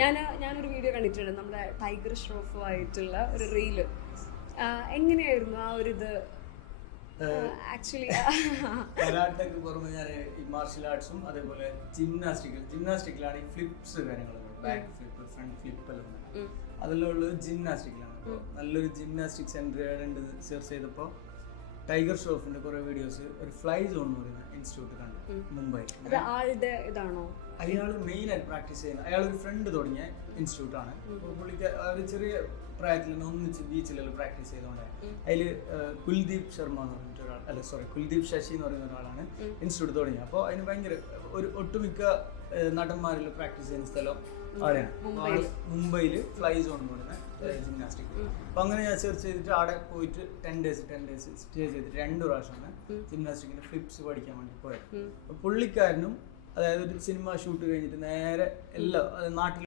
ഞാനൊരു വീഡിയോ കണ്ടിട്ടുണ്ട് നമ്മുടെ ടൈഗർ ഷ്രോഫ് ആയിട്ടുള്ള ഒരു റീല്. എങ്ങനെയായിരുന്നു ആ ഒരു ഇത്? ആക്ച്വലി കരാട്ടയ്ക്ക് പുറമെ ഞാൻ ഈ മാർഷൽ ആർട്സും അതേപോലെ ജിംനാസ്റ്റിക്കിലാണ് ഈ ഫ്ലിപ്സ് കാര്യങ്ങളൊക്കെ, ബാക്ക് ഫ്ലിപ്പ്, ഫ്രണ്ട് ഫ്ലിപ്പ് എല്ലാം അതെല്ലാം ഉള്ളത് ജിംനാസ്റ്റിക്കിലാണ്. അപ്പോൾ നല്ലൊരു ജിംനാസ്റ്റിക് സെന്റർ ഉണ്ട് സെർച്ച് ചെയ്തപ്പോൾ ടൈഗർ ഷ്രോഫിന്റെ കുറെ വീഡിയോസ് ഒരു ഫ്ലൈ സോൺ എന്ന് പറയുന്ന ഇൻസ്റ്റിറ്റ്യൂട്ട് കണ്ടു മുംബൈ. ആളുടെ ഇതാണോ? അയാൾ മെയിൻ ആയിട്ട് പ്രാക്ടീസ് ചെയ്യുന്ന അയാൾ ഒരു ഫ്രണ്ട് തുടങ്ങിയ ഇൻസ്റ്റിറ്റ്യൂട്ട് ആണ്. പുള്ളിക്ക് ഒരു ചെറിയ പ്രായത്തിൽ തന്നെ ഒന്നിച്ച് ബീച്ചിലെല്ലാം പ്രാക്ടീസ് ചെയ്തുകൊണ്ടാണ്. അതിൽ കുൽദീപ് ശർമ്മ എന്ന് പറഞ്ഞിട്ട് കുൽദീപ് ശശി എന്ന് പറയുന്ന ഒരാളാണ് ഇൻസ്റ്റിറ്റ്യൂട്ട് തുടങ്ങിയത്. അപ്പോൾ അതിന് ഭയങ്കര ഒരു ഒട്ടുമിക്ക നടന്മാരിൽ പ്രാക്ടീസ് ചെയ്യുന്ന സ്ഥലം അവിടെയാണ്, മുംബൈയിൽ ഫ്ലൈ സോൺ എന്ന് പറയുന്ന ജിംനാസ്റ്റിക്. അപ്പൊ അങ്ങനെ ഞാൻ സെർച്ച് ചെയ്തിട്ട് അവിടെ പോയിട്ട് 10 days സ്റ്റേ ചെയ്തിട്ട് 2 പ്രാവശ്യമാണ് ജിംനാസ്റ്റിക്കിന്റെ ഫ്ലിപ്സ് പഠിക്കാൻ വേണ്ടി പോയത്. പുള്ളിക്കാരനും അതായത് ഒരു സിനിമ ഷൂട്ട് കഴിഞ്ഞിട്ട് നേരെ എല്ലാം നാട്ടിൽ